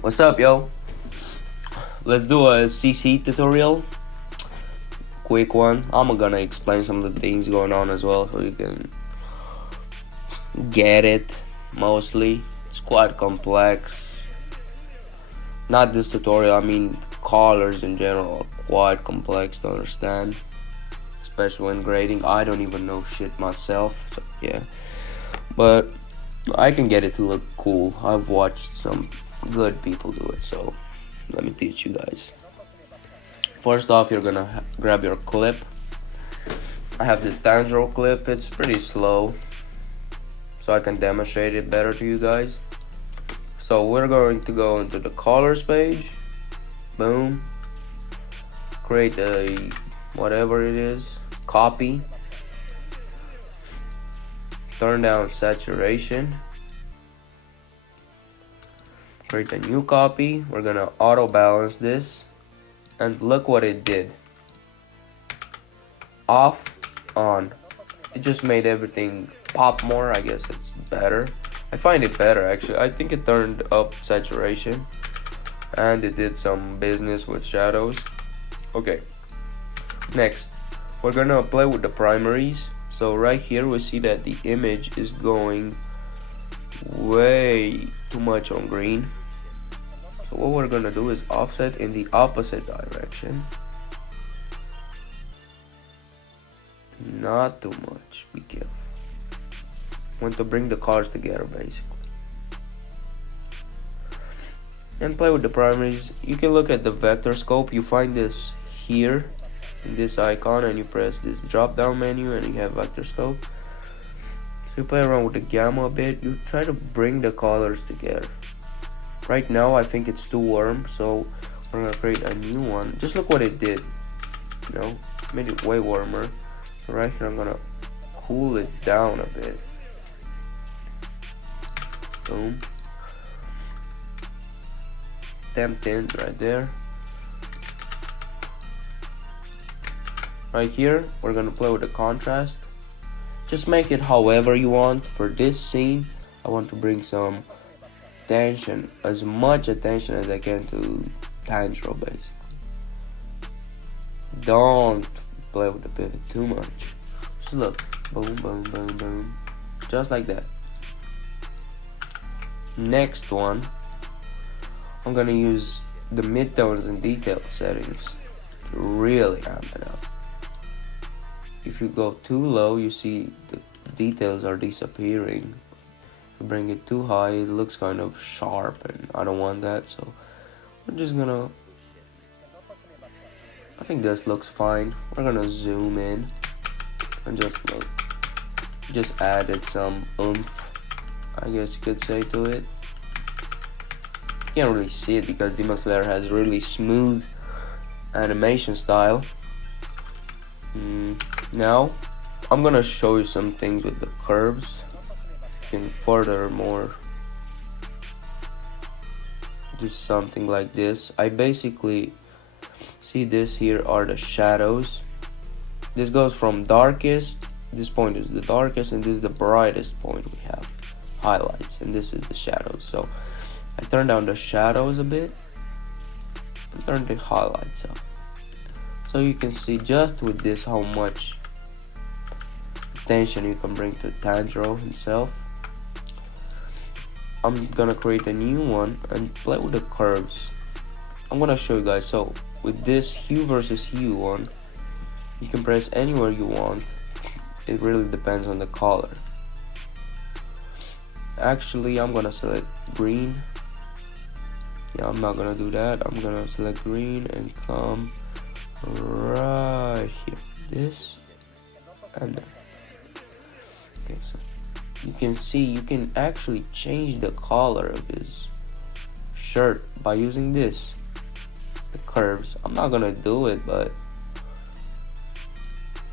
What's up, yo? Let's do a CC tutorial. Quick one. I'm gonna explain some of the things going on as well so you can get it mostly. It's quite complex. Not this tutorial, I mean colors in general are quite complex to understand. Especially when grading. I don't even know shit myself. So yeah. But I can get it to look cool. I've watched some good people do it, so let me teach you guys. First off, you're gonna grab your clip. I have this Tanjiro clip. It's pretty slow, so I can demonstrate it better to you guys. So we're going to go into the colors page. Boom. Create a whatever it is, copy. Turn down saturation. Create a new copy. We're gonna auto balance this, and look what it did. Off, on. It just made everything pop more. I guess it's better. I find it better actually. I think it turned up saturation, and it did some business with shadows. Okay. Next, we're gonna play with the primaries. So right here we see that the image is going way too much on green. So what we're gonna do is offset in the opposite direction. Not too much, be careful. Want to bring the colors together basically. And play with the primaries. You can look at the vector scope. You find this here in this icon, and you press this drop down menu and you have vector scope. So you play around with the gamma a bit. You try to bring the colors together. Right now I think it's too warm, so we're gonna create a new one. Just look what it did. You know, made it way warmer. So right here I'm gonna cool it down a bit. Boom. Temp tint right there. Right here we're gonna play with the contrast. Just make it however you want. For this scene I want to bring some attention, as much attention as I can to Tanjiro basically. Don't play with the pivot too much. Just look, boom, boom, boom, boom, just like that. Next one, I'm gonna use the midtones and detail settings to really amp it up. If you go too low, you see the details are disappearing. If you bring it too high, it looks kind of sharp, and I don't want that, so we're just gonna, I think this looks fine. We're gonna zoom in and just look. Just added some oomph, I guess you could say, to it. You can't really see it because Demon Slayer has really smooth animation style. Now I'm gonna show you some things with the curves. You can furthermore do something like this. I basically see this here are the shadows. This goes from darkest, this point is the darkest, and this is the brightest point we have, highlights, and this is the shadows. So I turn down the shadows a bit and turn the highlights up, so you can see just with this how much attention you can bring to Tanjiro himself. I'm gonna create a new one and play with the curves. I'm gonna show you guys. So with this hue versus hue one, you can press anywhere you want. It really depends on the color. Actually, I'm gonna select green. Yeah, I'm not gonna do that. I'm gonna select green and come right here. This and that. Okay, so you can see you can actually change the color of his shirt by using this, the curves. I'm not gonna do it, but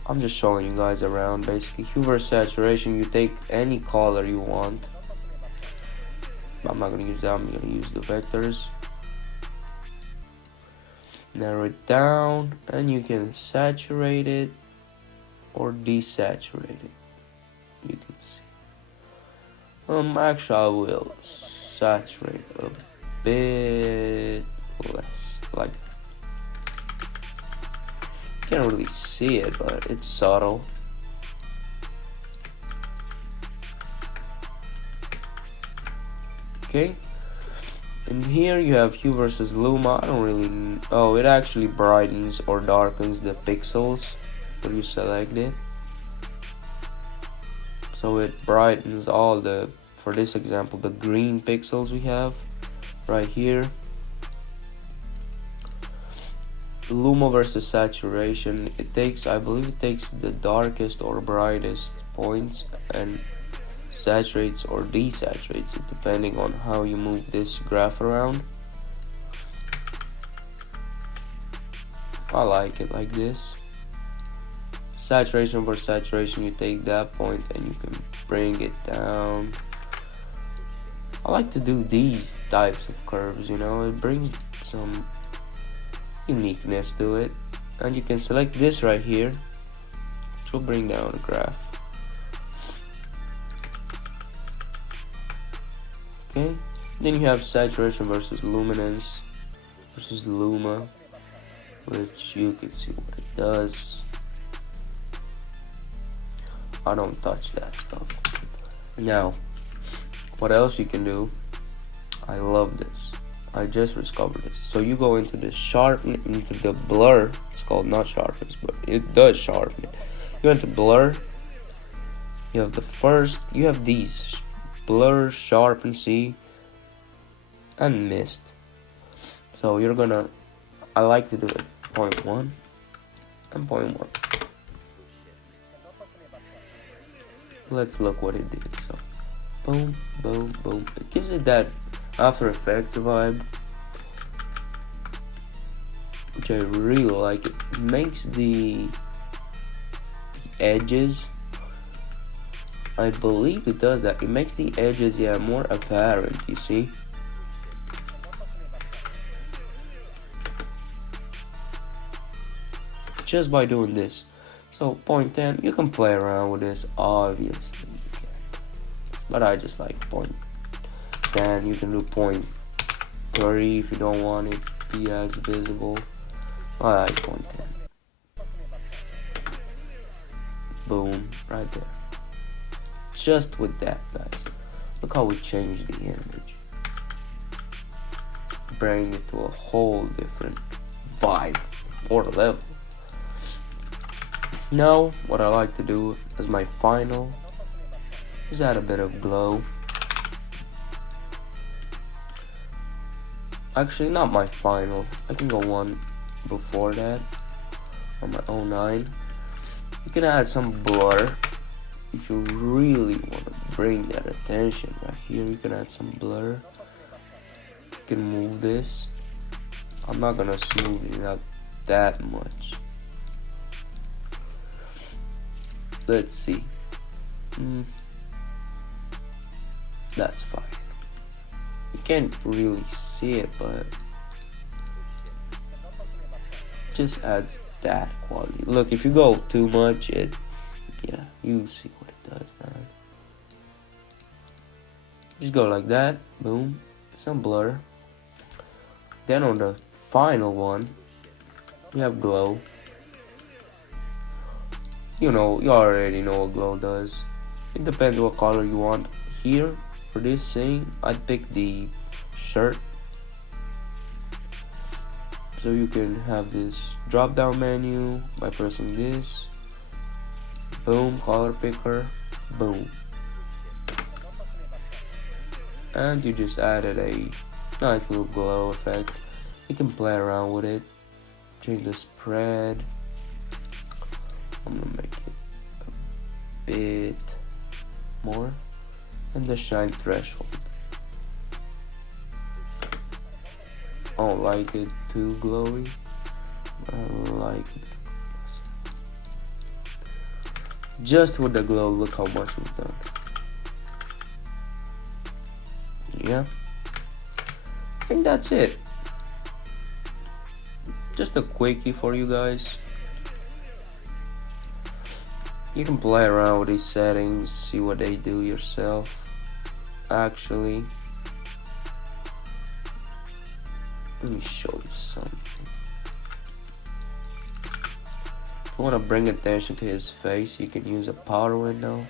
I'm just showing you guys around. Basically, hue versus saturation, you take any color you want. I'm not gonna use that, I'm gonna use the vectors. Narrow it down, and you can saturate it or desaturate it. You can see. Actually I will saturate a bit less. Like, can't really see it, but it's subtle. Okay, and here you have hue versus luma. I don't really, oh, it actually brightens or darkens the pixels when you select it. So it brightens all the, for this example, the green pixels we have right here. Luma versus saturation, it takes, I believe it takes the darkest or brightest points and saturates or desaturates it depending on how you move this graph around. I like it like this. Saturation versus saturation, you take that point and you can bring it down. I like to do these types of curves, you know, it brings some uniqueness to it. And you can select this right here, which will bring down the graph. Okay, then you have saturation versus luminance versus luma, which you can see what it does. I don't touch that stuff. Now, what else you can do? I love this. I just discovered this. So you go into the sharpen, into the blur. It's called not sharpness, but it does sharpen it. You go into blur. You have the first. You have these blur, sharpen, see, and mist. So you're gonna. I like to do it 0.1 and 0.1. Let's look what it did. So, boom, boom, boom. It gives it that After Effects vibe, which I really like. It makes the edges, I believe it does that. It makes the edges, yeah, more apparent, you see. Just by doing this. So 0.10, you can play around with this, obviously you can. But I just like 0.10. You can do 0.3 if you don't want it to be as visible. I like 0.10. Boom, right there. Just with that, guys. Look how we changed the image. Bring it to a whole different vibe or level. Now, what I like to do as my final is add a bit of glow. Actually, not my final. I can go one before that on my 09. You can add some blur if you really want to bring that attention. Right here, you can add some blur. You can move this. I'm not gonna smooth it out that much. Let's see. That's fine. You can't really see it, but just adds that quality. Look, if you go too much, yeah, you see what it does, man. Just go like that, boom, some blur. Then on the final one, we have glow. You know, you already know what glow does. It depends what color you want. Here, for this thing, I'd pick the shirt. So you can have this drop down menu by pressing this. Boom, color picker, boom. And you just added a nice little glow effect. You can play around with it. Change the spread. I'm gonna make it a bit more. And the shine threshold. I don't like it too glowy. I like it. Just with the glow, look how much we've done. Yeah. I think that's it. Just a quickie for you guys. You can play around with these settings, see what they do yourself. Actually, Let me show you something. If you want to bring attention to his face, you can use a power window.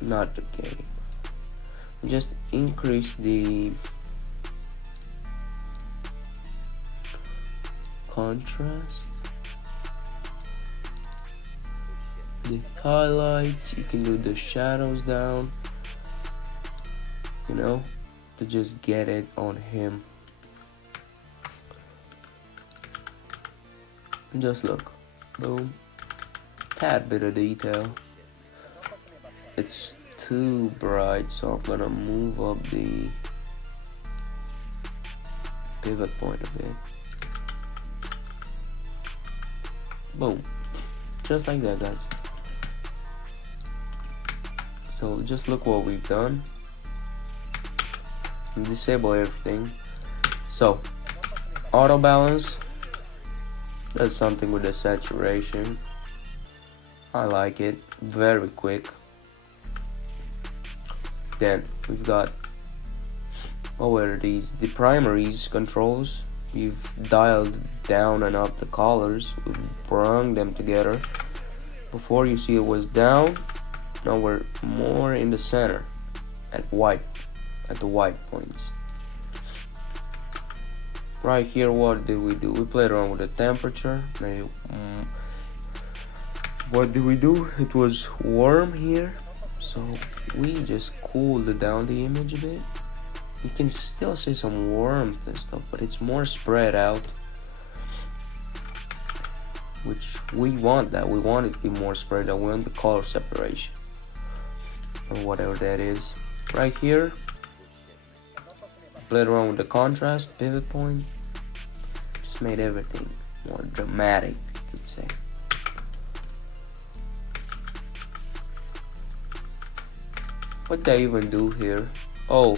Not the game. Just increase the contrast, the highlights. You can do the shadows down, you know, to just get it on him. And just look, boom, tad bit of detail. It's too bright, so I'm gonna move up the pivot point a bit. Boom, just like that, guys. So just look what we've done. Disable everything. So auto balance, that's something with the saturation. I like it, very quick. Then we've got, what are these? The primaries controls. We've dialed down and up the colors. We've brung them together. Before, you see it was down. Now we're more in the center at white, at the white points. Right here, what did we do? We played around with the temperature. What did we do? It was warm here, so we just cooled down the image a bit. You can still see some warmth and stuff, but it's more spread out, which we want that. We want it to be more spread out. We want the color separation, or whatever that is. Right here, played around with the contrast, pivot point. Just made everything more dramatic, you could say. What did I even do here? Oh,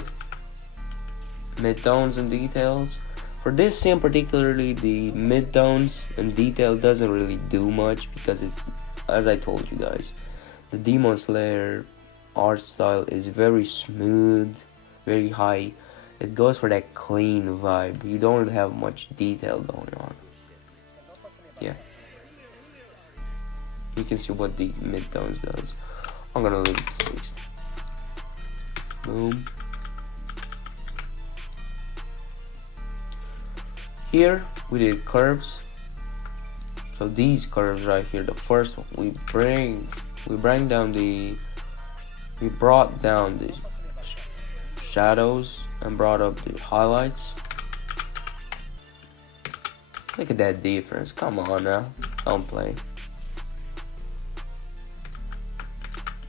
midtones and details. For this scene particularly, the midtones and detail doesn't really do much because it, as I told you guys, the Demon Slayer art style is very smooth, very high. It goes for that clean vibe. You don't really have much detail going on. Yeah. You can see what the midtones does. I'm gonna leave it to 60. Boom. Here we did curves. So these curves right here, the first one, we brought down the shadows and brought up the highlights. Look at that difference. Come on now, don't play.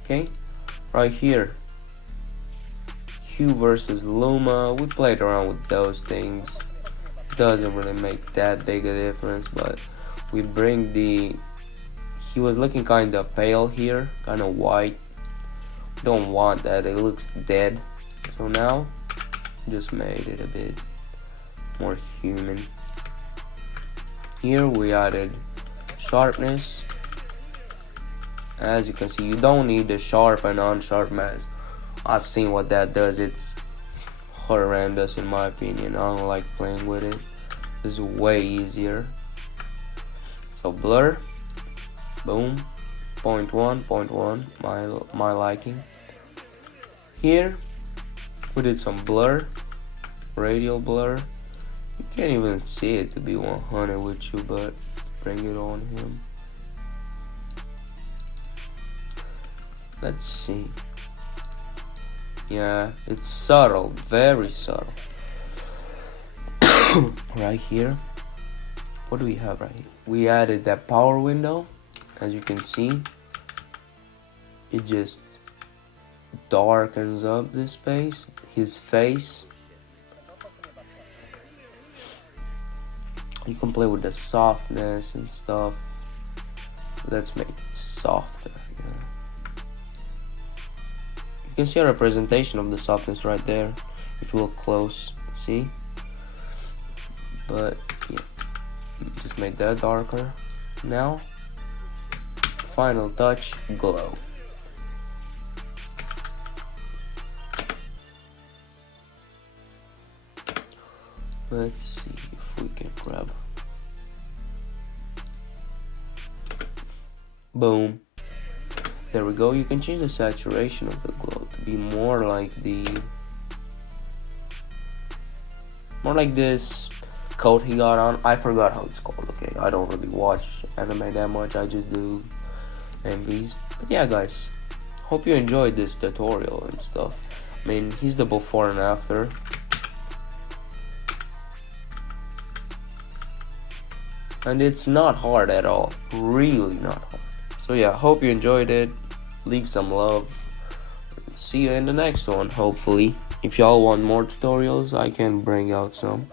Okay, right here, Hue versus Luma. We played around with those things. Doesn't really make that big a difference, but we bring the, he was looking kind of pale here, kind of white. Don't want that, it looks dead. So now just made it a bit more human. Here we added sharpness. As you can see, you don't need the sharp and unsharp mask. I've seen what that does. It's horrendous in my opinion. I don't like playing with it. This is way easier. So blur, boom, 0.1, my liking. Here we did some blur, radial blur. You can't even see it to be 100 with you, but bring it on him. Let's see. Yeah, it's subtle, very subtle. Right here, what do we have right here? We added that power window. As you can see, it just darkens up this space, his face. You can play with the softness and stuff. Let's make it softer. Yeah. You can see a representation of the softness right there if you look close. See? But yeah, just make that darker. Now, final touch, glow. Let's see if we can grab. Boom. There we go. You can change the saturation of the glow to be more like this coat he got on. I forgot how it's called. Okay, I don't really watch anime that much. I just do AMVs. But yeah, guys, hope you enjoyed this tutorial and stuff. I mean, he's the before and after. And it's not hard at all. Really not hard. So yeah, hope you enjoyed it. Leave some love. See you in the next one, hopefully. If y'all want more tutorials, I can bring out some.